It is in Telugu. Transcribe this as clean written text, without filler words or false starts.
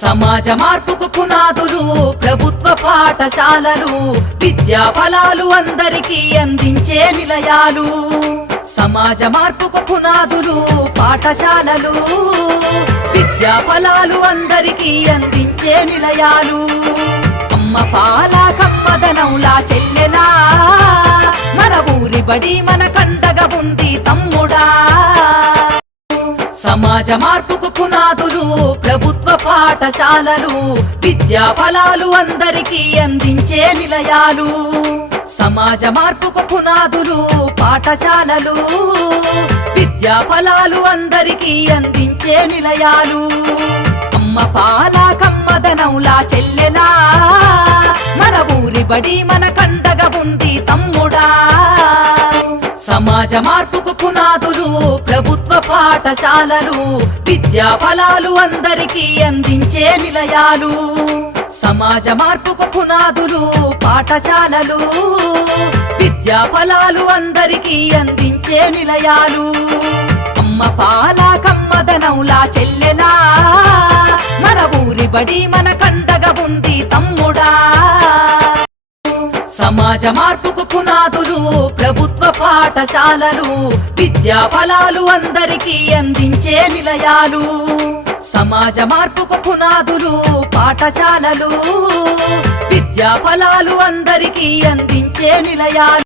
సమాజ మార్పుకు పునాదులు ప్రభుత్వ పాఠశాలలు, విద్యా ఫలాలు అందరికీ అందించే నిలయాలు. సమాజ మార్పుకు పునాదులు పాఠశాలలు, విద్యా ఫలాలు అందరికీ అందించే నిలయాలు. అమ్మ పాల కమ్మదనంలా చెల్లెలా, మన ఊరి బడి మన కండగా ఉంది తమ్ముడా. సమాజ మార్పుకు పునాదులు ప్రభుత్వ పాఠశాలలు, విద్యా ఫలాలు అందరికీ అందించే నిలయాలు. సమాజ మార్పుకు పునాదులు పాఠశాలలు, విద్యా ఫలాలు అందరికీ అందించే నిలయాలు. అమ్మ పాల కమ్మదనంలా చెల్లెలా, మన ఊరి బడి మన కండగా ఉంది తమ్ముడా. సమాజ మార్పుకు పునాదులు ప్రభుత్వ పాఠశాలలు, విద్యా ఫలాలు అందరికీ అందించే నిలయాలు. సమాజ మార్పుకు పునాదులు పాఠశాలలు, విద్యా ఫలాలు అందరికీ అందించే నిలయాలు. అమ్మ పాల కమ్మదనంలా చెల్లెలా, మన ఊరి బడి మన కండగా ఉంది తమ్ముడా. సమాజ మార్పుకు పునాదులు ప్రభుత్వ పాఠశాలలు, విద్యా ఫలాలు అందరికీ అందించే నిలయాలు. సమాజ మార్పుకు పునాదులు పాఠశాలలు, విద్యా ఫలాలు అందరికీ అందించే నిలయాలు.